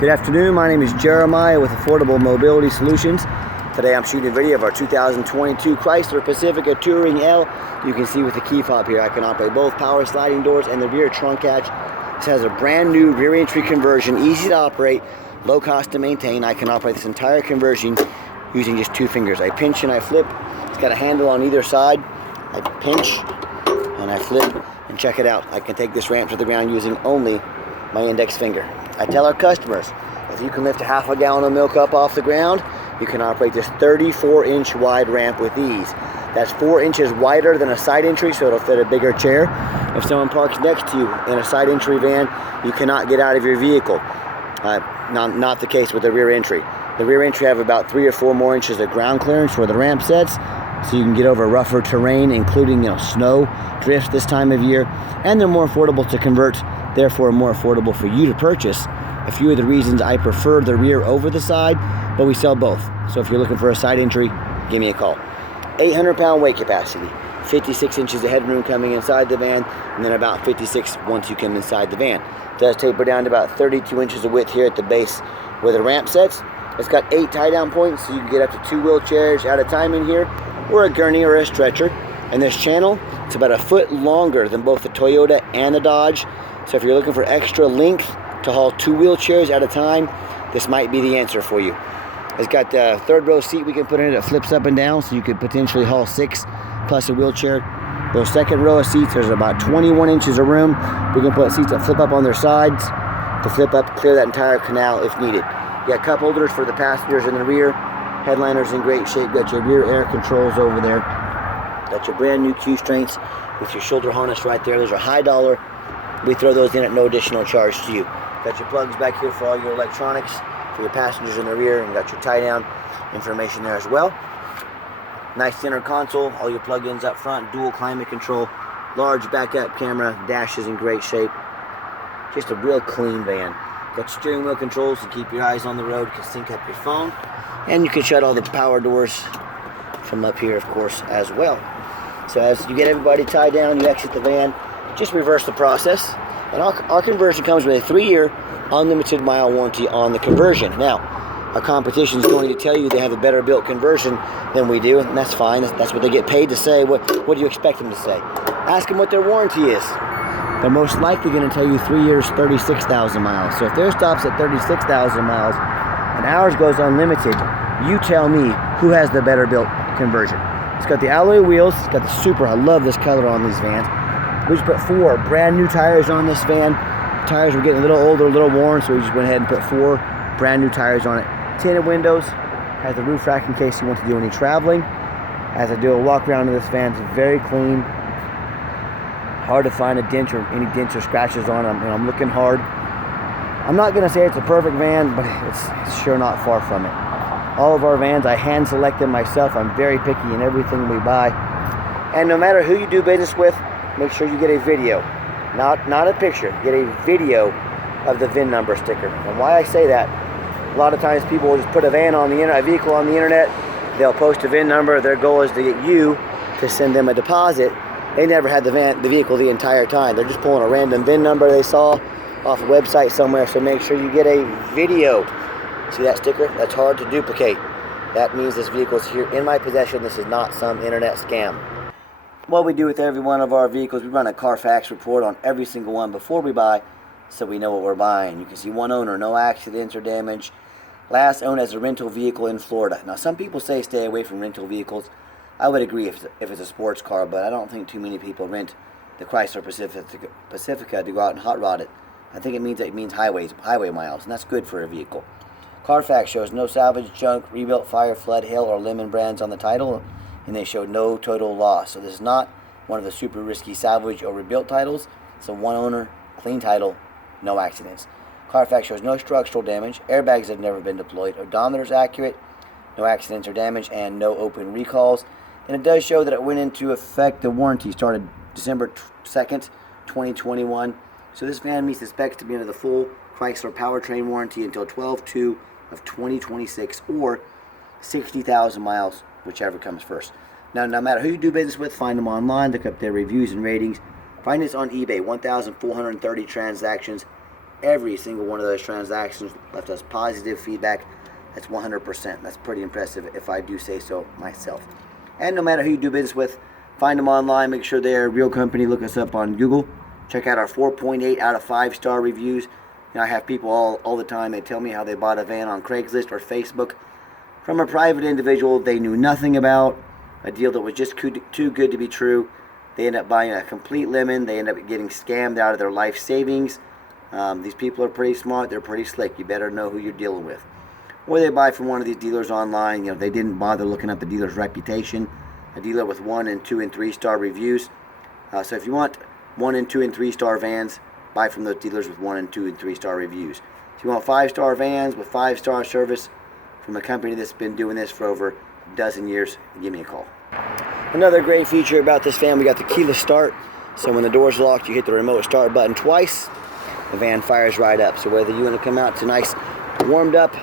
Good afternoon, my name is Jeremiah with Affordable Mobility Solutions. Today I'm shooting a video of our 2022 Chrysler Pacifica Touring L. You can see with the key fob here I can operate both power sliding doors and the rear trunk hatch. This has a brand new rear entry conversion, easy to operate, low cost to maintain. I can operate this entire conversion using just two fingers. I pinch and I flip. It's got a handle on either side. I pinch and I flip, and check it out. I can take this ramp to the ground using only my index finger. I tell our customers, if you can lift a half a gallon of milk up off the ground, you can operate this 34-inch wide ramp with ease. That's 4 inches wider than a side entry, so it'll fit a bigger chair. If someone parks next to you in a side entry van, you cannot get out of your vehicle. Not the case with the rear entry. The rear entry have about 3 or 4 more inches of ground clearance where the ramp sets, so you can get over rougher terrain, including snow, drift this time of year, and they're more affordable to convert, therefore more affordable for you to purchase. A few of the reasons I prefer the rear over the side, but we sell both. So if you're looking for a side entry, give me a call. 800-pound weight capacity, 56 inches of headroom coming inside the van, and then about 56 once you come inside the van. It does taper down to about 32 inches of width here at the base where the ramp sets. It's got 8 tie-down points, so you can get up to 2 wheelchairs at a time in here, or a gurney or a stretcher. And this channel, it's about a foot longer than both the Toyota and the Dodge. So if you're looking for extra length to haul 2 wheelchairs at a time, this might be the answer for you. It's got the third row seat we can put in it that flips up and down, so you could potentially haul 6 plus a wheelchair. Those second row of seats, there's about 21 inches of room. We can put seats that flip up on their sides to flip up, clear that entire canal if needed. You got cup holders for the passengers in the rear. Headliner's in great shape. Got your rear air controls over there. Got your brand new Q strengths with your shoulder harness right there. Those are high dollar. We throw those in at no additional charge to you. Got your plugs back here for all your electronics for your passengers in the rear, and got your tie down information there as well. Nice center console, all your plug-ins up front, dual climate control, large backup camera, dash is in great shape. Just a real clean van. Got steering wheel controls to keep your eyes on the road. You can sync up your phone, and you can shut all the power doors from up here, of course, as well. So as you get everybody tied down, you exit the van, just reverse the process. And our conversion comes with a 3-year unlimited mile warranty on the conversion. Now, our competition is going to tell you they have a better built conversion than we do, and that's fine. That's what they get paid to say. What do you expect them to say? Ask them what their warranty is. They're most likely going to tell you 3 years, 36,000 miles. So if theirs stops at 36,000 miles and ours goes unlimited, you tell me who has the better built conversion. It's got the alloy wheels. It's got the super. I love this color on these vans. We just put 4 brand new tires on this van. Tires were getting a little older, a little worn, so we just went ahead and put 4 brand new tires on it. Tinted windows. Has the roof rack in case you want to do any traveling. As I do a walk around in this van, it's very clean. Hard to find a dent or any dents or scratches on them, and I'm looking hard. I'm not going to say it's a perfect van, but it's sure not far from it. All of our vans, I hand select them myself. I'm very picky in everything we buy. And no matter who you do business with, make sure you get a video, not a picture. Get a video of the VIN number sticker. And why I say that, a lot of times people will just put a vehicle on the internet. They'll post a VIN number. Their goal is to get you to send them a deposit. They never had the vehicle the entire time. They're just pulling a random VIN number they saw off a website somewhere. So make sure you get a video. See that sticker? That's hard to duplicate. That means this vehicle is here in my possession. This is not some internet scam. What we do with every one of our vehicles, we run a Carfax report on every single one before we buy, so we know what we're buying. You can see one owner, no accidents or damage. Last owned as a rental vehicle in Florida. Now, some people say stay away from rental vehicles. I would agree if it's a sports car, but I don't think too many people rent the Chrysler Pacifica to go out and hot rod it. I think it means highway miles, and that's good for a vehicle. Carfax shows no salvage, junk, rebuilt, fire, flood, hail, or lemon brands on the title, and they show no total loss. So this is not one of the super risky salvage or rebuilt titles. It's a one owner, clean title, no accidents. Carfax shows no structural damage, airbags have never been deployed, odometer's accurate, no accidents or damage, and no open recalls. And it does show that it went into effect, the warranty started December 2nd, 2021. So this van meets the specs to be under the full Chrysler powertrain warranty until 12/2 of 2026 or 60,000 miles, whichever comes first. Now, no matter who you do business with, find them online, look up their reviews and ratings. Find us on eBay, 1,430 transactions every single one of those transactions left us positive feedback. That's 100%. That's pretty impressive if I do say so myself. And no matter who you do business with, find them online, make sure they're a real company, look us up on Google. Check out our 4.8 out of 5-star reviews. You know, I have people all the time, they tell me how they bought a van on Craigslist or Facebook from a private individual they knew nothing about, a deal that was just too good to be true. They end up buying a complete lemon. They end up getting scammed out of their life savings. These people are pretty smart. They're pretty slick. You better know who you're dealing with. Or they buy from one of these dealers online. You know, they didn't bother looking up the dealer's reputation. A dealer with 1 and 2 and 3-star reviews. So if you want 1 and 2 and 3-star vans, buy from those dealers with 1 and 2 and 3-star reviews. If you want 5-star vans with 5-star service from a company that's been doing this for over a dozen years, give me a call. Another great feature about this van, we got the keyless start. So when the door's locked, you hit the remote start button twice, the van fires right up. So whether you want to come out to a nice warmed up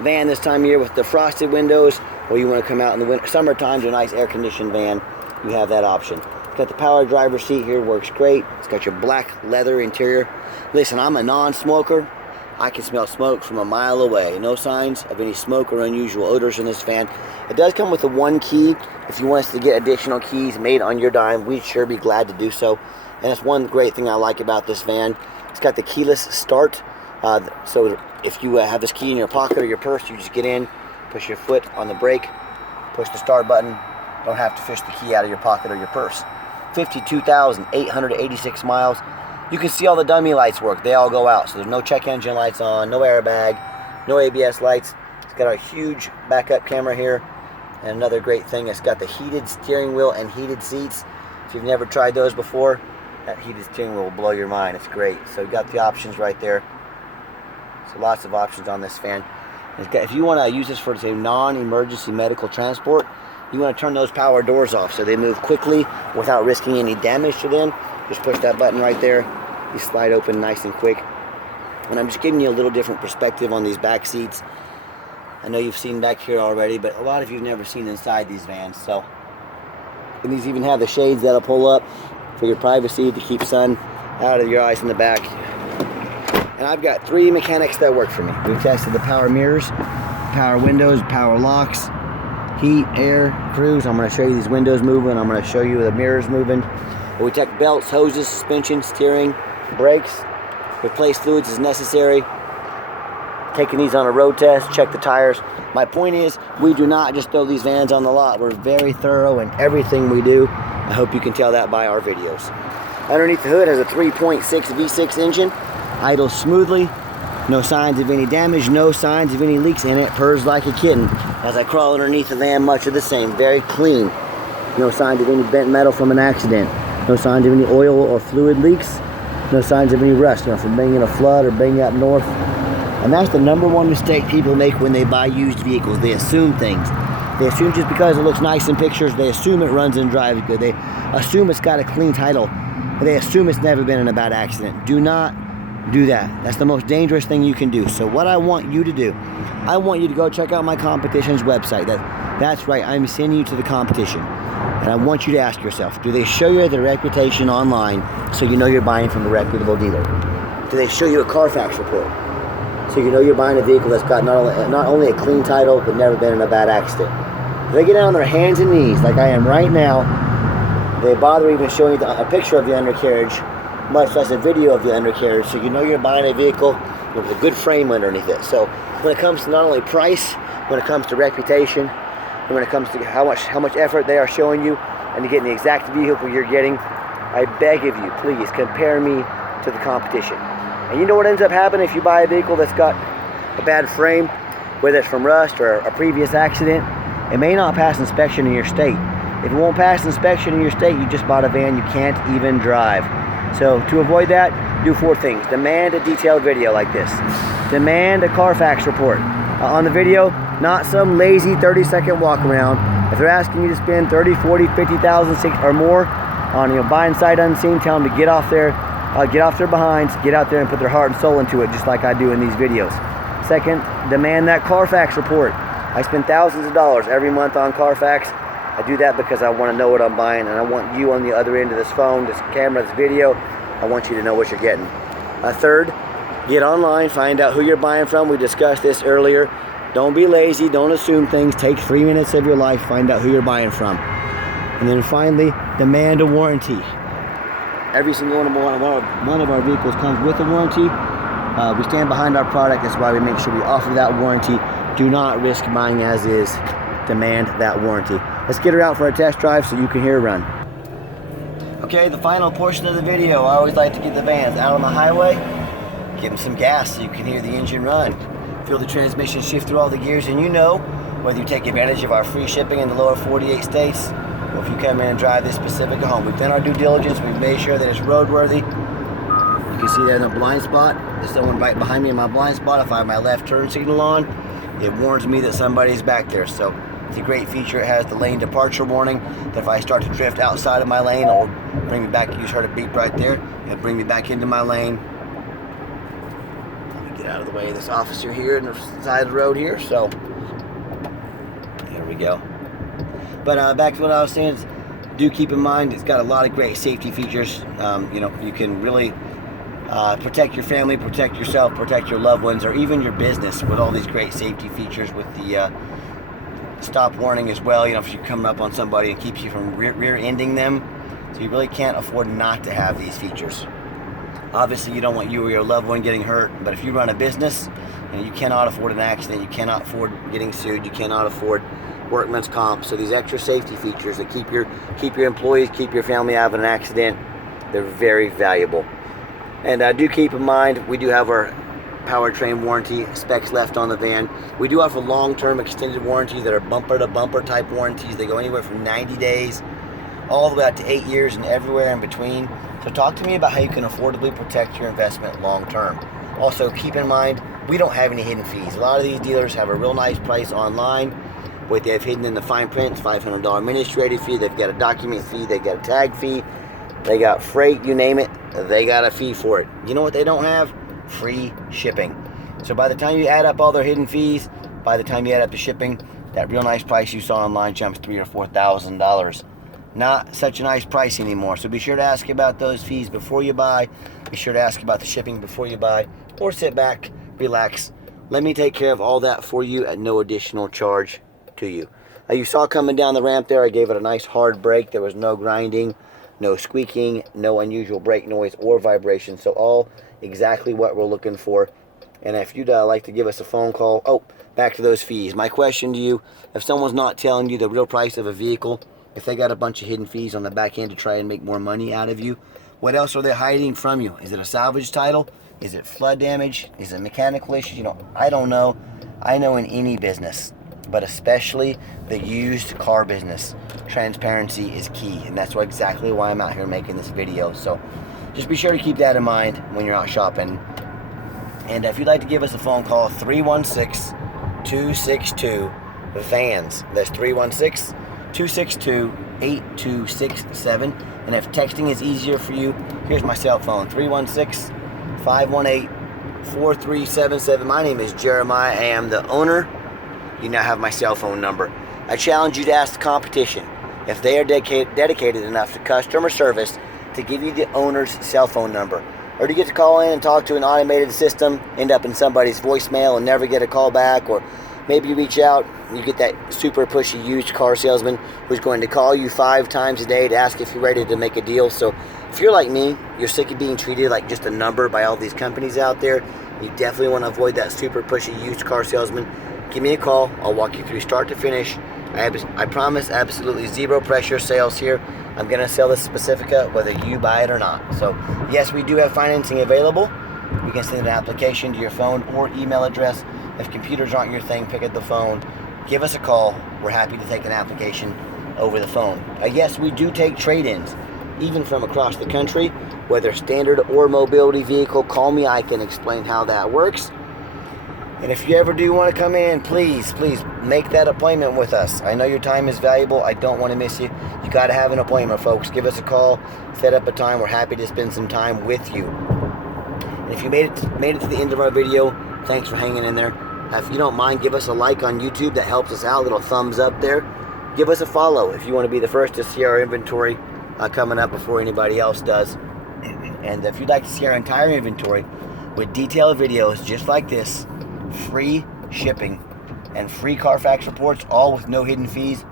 van this time of year with the frosted windows, or you want to come out in the winter, summertime to a nice air conditioned van, you have that option. It's got the power driver seat here, works great. It's got your black leather interior. Listen, I'm a non-smoker. I can smell smoke from a mile away. No signs of any smoke or unusual odors in this van. It does come with a 1 key. If you want us to get additional keys made on your dime, we'd sure be glad to do so. And that's one great thing I like about this van. It's got the keyless start. So if you have this key in your pocket or your purse, you just get in, push your foot on the brake, push the start button. Don't have to fish the key out of your pocket or your purse. 52,886 miles. You can see all the dummy lights work. They all go out. So there's no check engine lights on, no airbag, no ABS lights. It's got a huge backup camera here. And another great thing, it's got the heated steering wheel and heated seats. If you've never tried those before, that heated steering wheel will blow your mind. It's great. So you've got the options right there. So lots of options on this van. If you want to use this for, say, non-emergency medical transport, you want to turn those power doors off so they move quickly without risking any damage to them. Just push that button right there. You slide open nice and quick. And I'm just giving you a little different perspective on these back seats. I know you've seen back here already, but a lot of you have never seen inside these vans. So, and these even have the shades that'll pull up for your privacy to keep sun out of your eyes in the back. And I've got 3 mechanics that work for me. We've tested the power mirrors, power windows, power locks, heat, air, cruise. I'm going to show you these windows moving. I'm going to show you the mirrors moving. We check belts, hoses, suspension, steering, brakes, replace fluids as necessary. Taking these on a road test, check the tires. My point is, we do not just throw these vans on the lot. We're very thorough in everything we do. I hope you can tell that by our videos. Underneath the hood has a 3.6 V6 engine. Idles smoothly. No signs of any damage, no signs of any leaks in it. Purrs like a kitten. As I crawl underneath the van, much of the same. Very clean. No signs of any bent metal from an accident. No signs of any oil or fluid leaks. No signs of any rust, from being in a flood or being up north. And that's the #1 mistake people make when they buy used vehicles. They assume things. They assume just because it looks nice in pictures, they assume it runs and drives good. They assume it's got a clean title. They assume it's never been in a bad accident. Do not do that. That's the most dangerous thing you can do. So what I want you to do, I want you to go check out my competition's website. That's right, I'm sending you to the competition. And I want you to ask yourself, do they show you their reputation online so you know you're buying from a reputable dealer? Do they show you a Carfax report so you know you're buying a vehicle that's got not only a clean title but never been in a bad accident? Do they get down on their hands and knees like I am right now? They bother even showing you a picture of the undercarriage, much less a video of the undercarriage, so you know you're buying a vehicle with a good frame underneath it. So when it comes to not only price, when it comes to reputation, and when it comes to how much effort they are showing you and to getting the exact vehicle you're getting, I beg of you, please compare me to the competition. And you know what ends up happening if you buy a vehicle that's got a bad frame, whether it's from rust or a previous accident? It may not pass inspection in your state. If it won't pass inspection in your state, you just bought a van you can't even drive. So to avoid that, do 4 things. Demand a detailed video like this. Demand a Carfax report. On the video, not some lazy 30-second walk around. If they're asking you to spend 30, 40, 50,000 or more on buying sight unseen, tell them to get off their behinds, get out there and put their heart and soul into it, just like I do in these videos. Second, demand that Carfax report. I spend thousands of dollars every month on Carfax. I do that because I want to know what I'm buying, and I want you on the other end of this phone, this camera, this video. I want you to know what you're getting. Third, Get online, find out who you're buying from. We discussed this earlier. Don't be lazy, don't assume things. Take 3 minutes of your life, find out who you're buying from. And then finally, demand a warranty. Every single one of our vehicles comes with a warranty. We stand behind our product. That's why we make sure we offer that warranty. Do not risk buying as is. Demand that warranty. Let's get her out for a test drive so you can hear her run. Okay, the final portion of the video. I always like to get the vans out on the highway, give them some gas so you can hear the engine run. Feel the transmission shift through all the gears, and you know, whether you take advantage of our free shipping in the lower 48 states, or if you come in and drive this Pacifica home. We've done our due diligence. We've made sure that it's roadworthy. You can see that in the blind spot. There's someone right behind me in my blind spot. If I have my left turn signal on, it warns me that somebody's back there. So it's a great feature. It has the lane departure warning that if I start to drift outside of my lane, it'll bring me back. You just heard a beep right there. It'll bring me back into my lane. Let me get out of the way of this officer here on the side of the road here. So there we go. But back to what I was saying, is do keep in mind it's got a lot of great safety features. You know, you can really protect your family, protect yourself, protect your loved ones, or even your business with all these great safety features with the stop warning as well. You know, if you're coming up on somebody, it keeps you from rear-ending them. So you really can't afford not to have these features. Obviously, you don't want you or your loved one getting hurt, but if you run a business and you cannot afford an accident, you cannot afford getting sued, you cannot afford workman's comp. So these extra safety features that keep your employees, keep your family out of an accident, they're very valuable. And do keep in mind, we do have our powertrain warranty specs left on the van. We do offer long-term extended warranties that are bumper-to-bumper type warranties. They go anywhere from 90 days all the way out to 8 years and everywhere in between. So talk to me about how you can affordably protect your investment long-term. Also, keep in mind, we don't have any hidden fees. A lot of these dealers have a real nice price online. What they have hidden in the fine print is $500 administrative fee. They've got a document fee. They've got a tag fee. They got freight, you name it. They got a fee for it. You know what they don't have? Free shipping. So by the time you add up all their hidden fees, by the time you add up the shipping, that real nice price you saw online jumps $3,000 or $4,000. Not such a nice price anymore. So be sure to ask about those fees before you buy. Be sure to ask about the shipping before you buy. Or sit back, relax. Let me take care of all that for you at no additional charge to you. Now you saw coming down the ramp there, I gave it a nice hard brake. There was no grinding, no squeaking, no unusual brake noise or vibration. So all exactly what we're looking for. And if you'd like to give us a phone call, oh, back to those fees. My question to you, if someone's not telling you the real price of a vehicle, if they got a bunch of hidden fees on the back end to try and make more money out of you, what else are they hiding from you? Is it a salvage title? Is it flood damage? Is it mechanical issues? You know, I don't know. I know in any business, but especially the used car business, transparency is key. And that's exactly why I'm out here making this video. So just be sure to keep that in mind when you're out shopping. And if you'd like to give us a phone call, 316-262-VANS. That's 316-262-8267. And if texting is easier for you, here's my cell phone, 316-518-4377. My name is Jeremiah. I am the owner. You now have my cell phone number. I challenge you to ask the competition if they are dedicated enough to customer service to give you the owner's cell phone number. Or do you get to call in and talk to an automated system, end up in somebody's voicemail and never get a call back? Or maybe you reach out and you get that super pushy used car salesman who's going to call you 5 times a day to ask if you're ready to make a deal. So if you're like me, you're sick of being treated like just a number by all these companies out there, you definitely want to avoid that super pushy used car salesman. Give me a call. I'll walk you through start to finish. I promise absolutely zero pressure sales here. I'm going to sell this Pacifica whether you buy it or not. So yes, we do have financing available. You can send an application to your phone or email address. If computers aren't your thing, pick up the phone. Give us a call. We're happy to take an application over the phone. Yes, we do take trade-ins, even from across the country, whether standard or mobility vehicle. Call me. I can explain how that works. And if you ever do want to come in, please make that appointment with us. I know your time is valuable. I don't want to miss you. You got to have an appointment, folks. Give us a call. Set up a time. We're happy to spend some time with you. And if you made it to the end of our video, thanks for hanging in there. If you don't mind, give us a like on YouTube. That helps us out. A little thumbs up there. Give us a follow if you want to be the first to see our inventory coming up before anybody else does. And if you'd like to see our entire inventory, with detailed videos just like this, free shipping, and free Carfax reports, all with no hidden fees.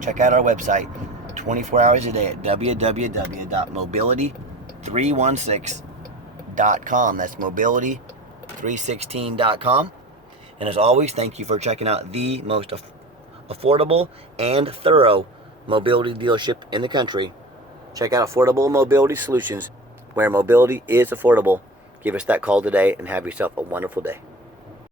Check out our website 24 hours a day at www.mobility316.com. That's mobility316.com. And as always, thank you for checking out the most affordable and thorough mobility dealership in the country. Check out Affordable Mobility Solutions, where mobility is affordable. Give us that call today and have yourself a wonderful day.